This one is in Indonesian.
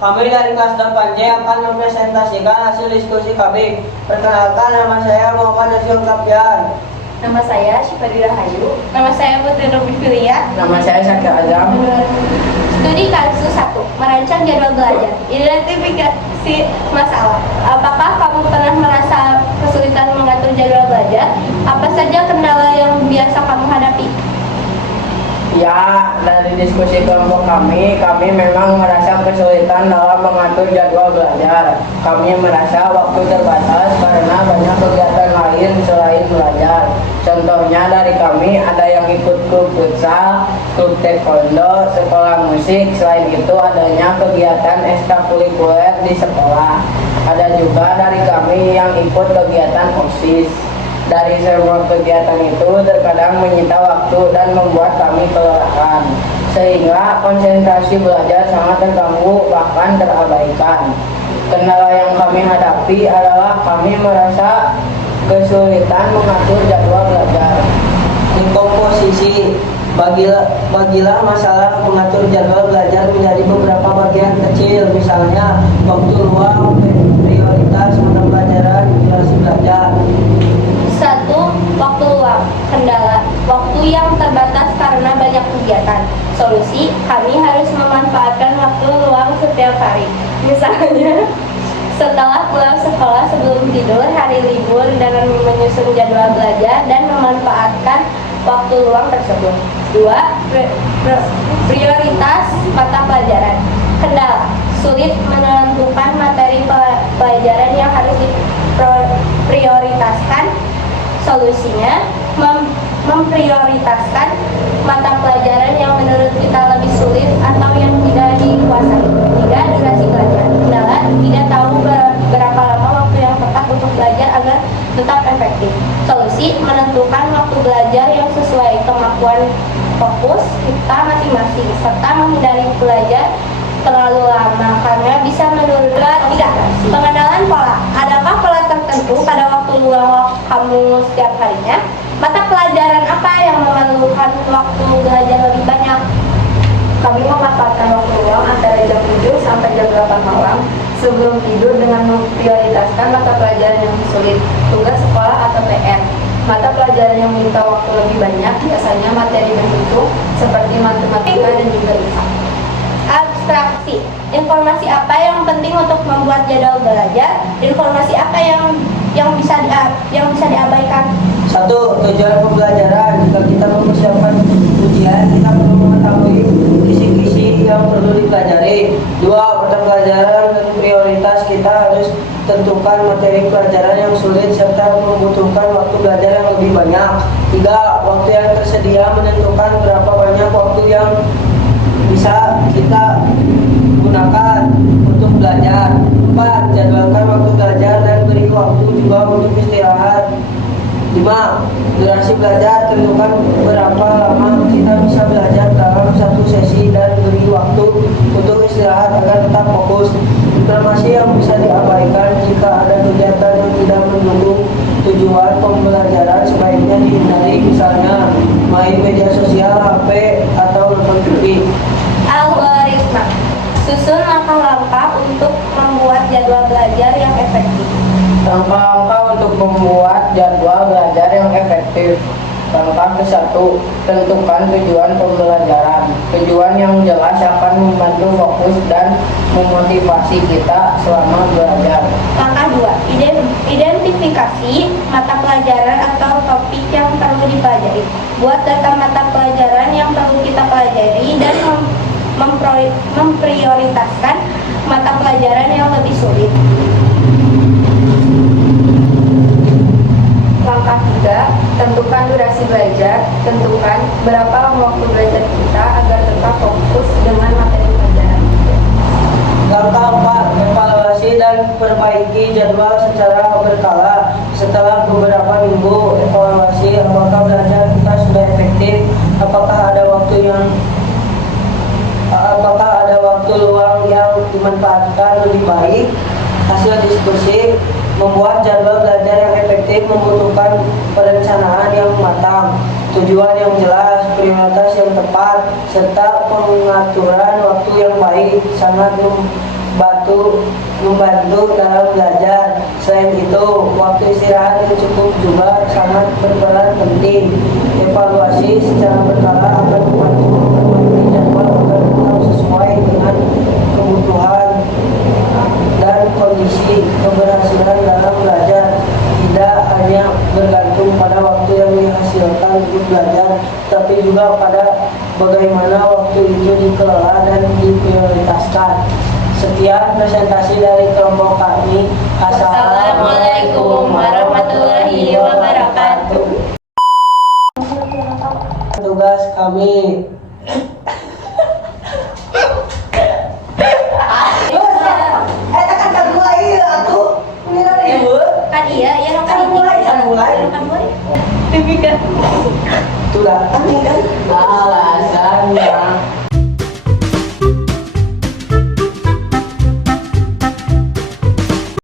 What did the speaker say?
Kami dari kelas 8C akan mempresentasikan hasil diskusi kami. Perkenalkan, nama saya Muhammad Nasyul Kapian. Nama saya Syifari Rahayu. Nama saya Putri Robi Filia. Nama saya Syakir Azam. Studi kasus 1, merancang jadwal belajar. Identifikasi masalah. Apakah kamu pernah merasa kesulitan mengatur jadwal belajar? Apa saja kendala yang biasa kamu hadapi? Ya, dari diskusi kelompok kami memang merasa kesulitan dalam mengatur jadwal belajar. Kami merasa waktu terbatas karena banyak kegiatan lain selain belajar. Contohnya dari kami ada yang ikut klub futsal, klub taekwondo, sekolah musik. Selain itu adanya kegiatan ekstrakurikuler di sekolah. Ada juga dari kami yang ikut kegiatan OSIS. Dari semua kegiatan itu terkadang menyita waktu dan membuat kami kelelahan, sehingga konsentrasi belajar sangat terganggu bahkan terabaikan. Kendala yang kami hadapi adalah kami merasa kesulitan mengatur jadwal belajar. Komposisi, bagilah masalah mengatur jadwal belajar menjadi beberapa bagian kecil, misalnya waktu luang, prioritas mata pelajaran, durasi belajar. 1. Waktu luang. Kendala. Waktu yang terbatas karena banyak kegiatan. Solusi, kami harus memanfaatkan waktu luang setiap hari. Misalnya, setelah pulang sekolah sebelum tidur, hari libur, dan menyusun jadwal belajar dan memanfaatkan waktu luang tersebut. 2. Prioritas mata pelajaran. Kendala. Sulit menentukan materi pelajaran yang harus diprioritaskan. Solusinya, memprioritaskan mata pelajaran yang menurut kita lebih sulit atau yang tidak dikuasai. 3. Durasi belajar. Kendala, tidak tahu berapa lama waktu yang tepat untuk belajar agar tetap efektif. Solusi, menentukan waktu belajar yang sesuai kemampuan fokus kita masing-masing, serta menghindari belajar terlalu lama karena bisa menurunkan. 3. Pengenalan pola. Adakah pola tertentu pada waktu luang kamu setiap harinya? Mata pelajaran apa yang memerlukan waktu belajar lebih banyak? Kami memanfaatkan waktu luang antara jam 7 sampai jam 8 malam sebelum tidur dengan memprioritaskan mata pelajaran yang sulit, tugas sekolah atau PR. Mata pelajaran yang minta waktu lebih banyak biasanya materi berhitung seperti matematika dan juga IPA. Abstraksi. Informasi apa yang penting untuk membuat jadwal belajar? Informasi apa yang bisa diabaikan? 1. Tujuan pembelajaran. Jika kita mempersiapkan ujian, kita perlu mengetahui kisi-kisi yang perlu dipelajari. 2. Mata pelajaran dan prioritas. Kita harus tentukan materi pelajaran yang sulit serta membutuhkan waktu belajar yang lebih banyak. 3. Waktu yang tersedia, menentukan berapa banyak waktu yang bisa kita gunakan untuk belajar. 4. Jadwalkan waktu belajar dan beri waktu juga untuk istirahat. 5. Durasi belajar. Tentukan berapa lama kita bisa belajar dalam satu sesi dan beri waktu untuk istirahat agar tetap fokus. Informasi yang bisa diabaikan. Jika ada kegiatan yang tidak mendukung tujuan pembelajaran sebaiknya dihindari, misalnya main media sosial, HP, atau nonton TV. Algoritma. Susun langkah-langkah untuk membuat jadwal belajar yang efektif. Langkah-langkah untuk membuat jadwal belajar yang efektif. Langkah ke-1, tentukan tujuan pembelajaran. Tujuan yang jelas akan membantu fokus dan memotivasi kita selama belajar. Langkah 2, identifikasi mata pelajaran atau topik yang perlu dipelajari. Buat daftar mata pelajaran yang perlu kita pelajari dan memprioritaskan mata pelajaran yang lebih sulit. Langkah 3, tentukan durasi belajar. Tentukan berapa lama waktu belajar kita agar tetap fokus dengan materi pelajaran. Langkah 4, evaluasi dan perbaiki jadwal secara berkala. Setelah beberapa minggu evaluasi, apakah belajar kita sudah efektif, apakah ada waktu luang yang dimanfaatkan lebih baik. Hasil diskusi, membuat jadwal belajar yang efektif membutuhkan perencanaan yang matang, tujuan yang jelas, prioritas yang tepat, serta pengaturan waktu yang baik. Sangat membantu dalam belajar. Selain itu, waktu istirahat yang cukup juga sangat berperan penting. Evaluasi secara berkala akan membantu memperbaiki jadwal agar tetap sesuai dengan kebutuhan dan kondisi. Keberhasilan dalam belajar tidak hanya bergantung pada waktu yang dihasilkan untuk belajar, tapi juga pada bagaimana waktu itu dikelola dan diprioritaskan. Sekian presentasi dari kelompok kami. Assalamualaikum warahmatullahi wabarakatuh. Tugas kami. Kan iya, ya lo kan ini. Tugas kami kan alasannya